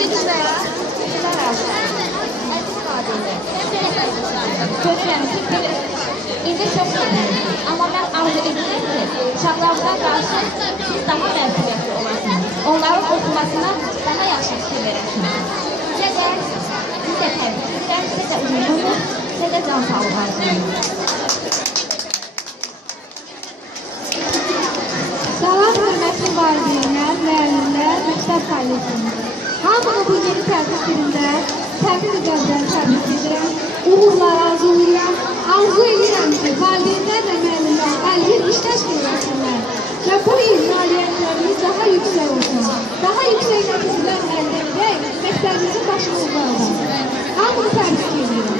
veya kişiler arasında açık vadeli görürəm ki, indi çox sevindim. Amma mən arzu edirəm ki, uşaqlarına qarşı siz daha məsuliyyətli olasınız. Onların oxumasına daha yaxşı fikir verəsiniz. Sizə də təbrik edirəm, sizə də uyğundur, sizə də can sağlığı arzulayıram. Salam hörmətli valideynlər, müəllimlər, məktəb kollektivində. Hamını bu yeni tədris günündə təbrik qəlbdən təbrik edirəm, uğurlar arzulayıram. Arzu edirəm ki, valideynlər və müəllimlər əlbir iş təşkil etsinlər və bu il nailiyyətlərimiz daha yüksək olsun. Daha yüksək nəticələr əldə edək, məktəbimizin başımızda olsun. Hamını təbrik edirəm.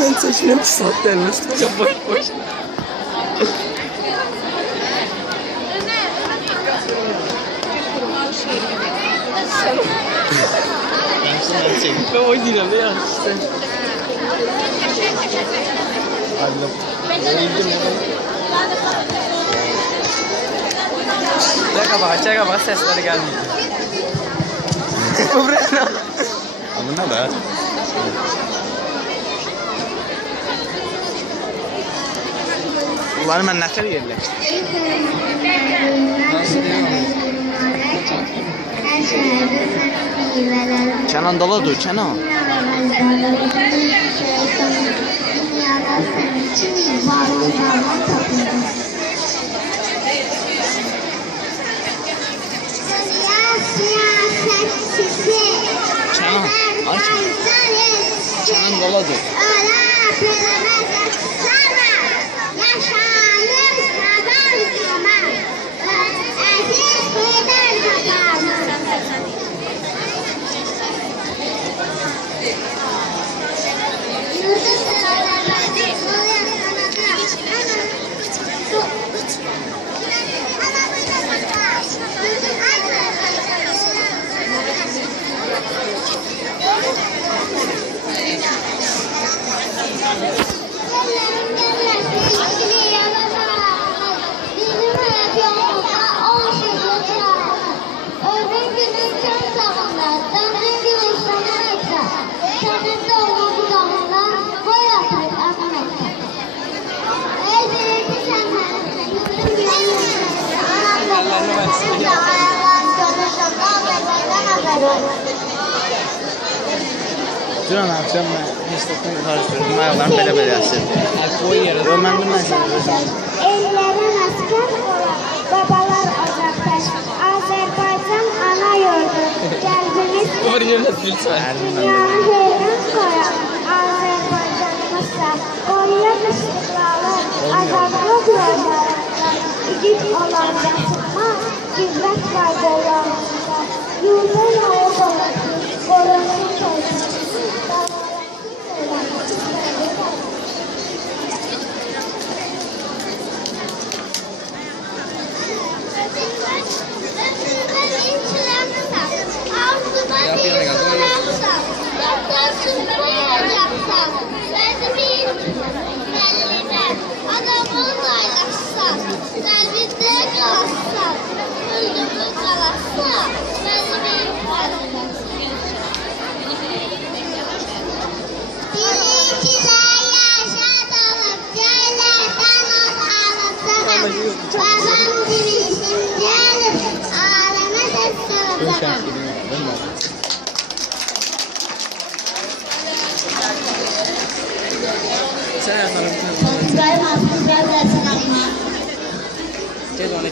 Ben saçını bir saat dermez tutacağım boş boş. Ben oynayacağım ne ya işte. Çaka bak sesleri gelmiyor. Bu buraya. Anladın mı? Bunları mən nətər yerləşdirdim? Kənan dala dur, Kənan. Kənan, aç. Kənan dala dur. Duran akşam ben Hestet'ten karıştırdım. Ayaklarım böyle yaşırdı. Romandım ben seni özüm. Ellerin asker olan babalar ocaktaş. Azerbaycan ana yurdu. Geldiniz. Dünyanın heyran koyan Azerbaycanımızsa koyuyor istiklalı azadlık yollarında. İgit olan yaşıtma güzvet var boylarında. Yurdun hayat olası korunsun tezgahı. Sen ayaklarım.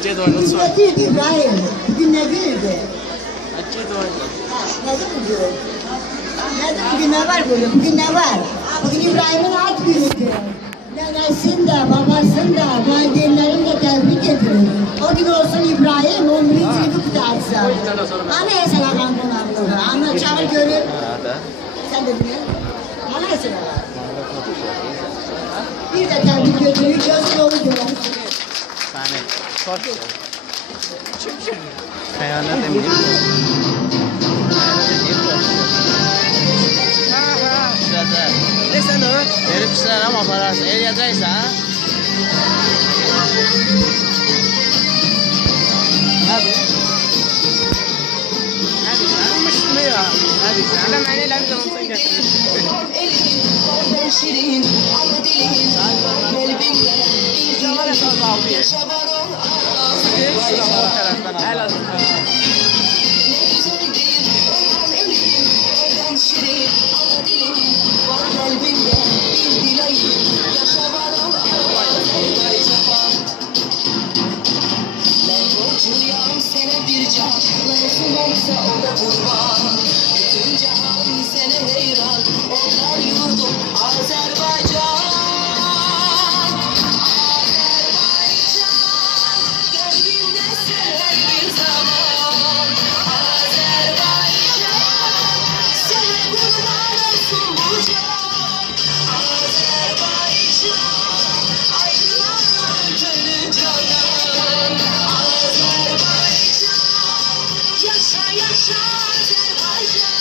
Ced oyunu sor. Ne değildi İbrahim? Bugün ne değildi? Ced oyunu. Ne değildi? Bugün ne var bugün? Bugün ne var? Bugün İbrahim'in ad günüdür. Nenesin de, babasın da, valideynlerin de tebrik edilir. O gün olsun İbrahim, 11. yılı kutarsın. Anaya sana kan konaklığı. Ana çağır görür. Sen de biliyorsun. Anaya sana. Bir de tebrik götürür. Çok güzel. Xəyanət deməyib. Güzel. Ne sen o? Verib pislərəm apararsın. Eləyəcəksən? Nədir? Mışını ya. Nədir sən? Adam beni lan zaman sen getirdin. şirin ama dilin kalbimde bir gün yaşamanın O tərəfdən al. Helal olsun. ne güzel değil aman elim oradan şirin ama dilin var kalbimde bir dileğim yaşamanın vay çapan ben borçluyum sana bir can lazım olsa ona kurban bütün cihan sana heyran onlar yurdum Azerbaycan kalbimde sen bir zaman Azerbaycan sana kurban olsun bu can Azerbaycan ayrılan gönül canım Azerbaycan yaşa yaşa Azerbaycan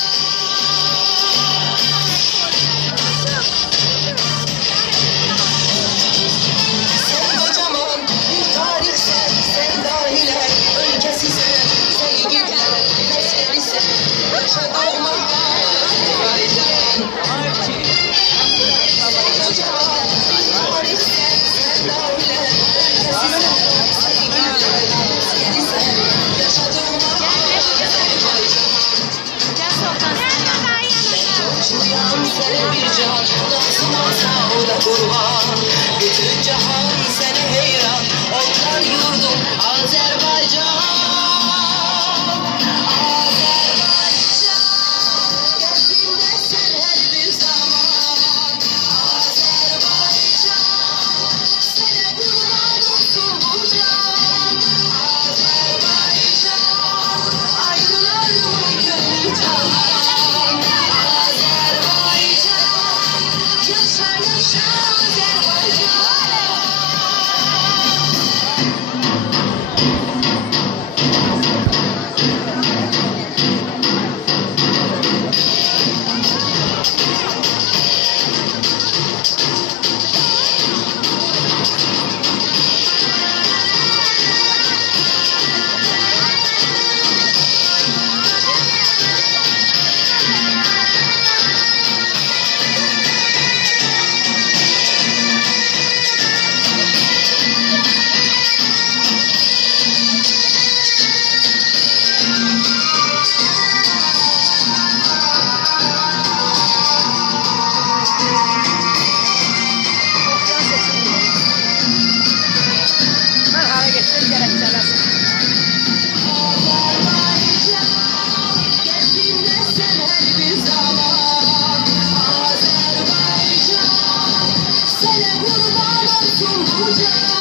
sen kocaman bir tarihsen sen dahiler ülkesi sen sen yiğitler meselesi sen yaşadığıma Azerbaycan kocaman bir tarihsen sen dahiler ülkesi sen sen yiğitler meselesi sen yaşadığıma Azerbaycan Borçluyum sana bir can, lazım olsa ona kurban. Bütün cihan sana heyran, onlar yurdum Azerbaycan. Azerbaycan, kalbimde sen her bir zaman. Azerbaycan, sana kurban olsun bu can. Azerbaycan, ayrılar mı gönül can. Yaşa yaşa Azerbaycan Ben hareketleri gerekçeler. Azerbaycan, kalbimde sen her bir zaman. Azerbaycan, sana kurban olsun bu can.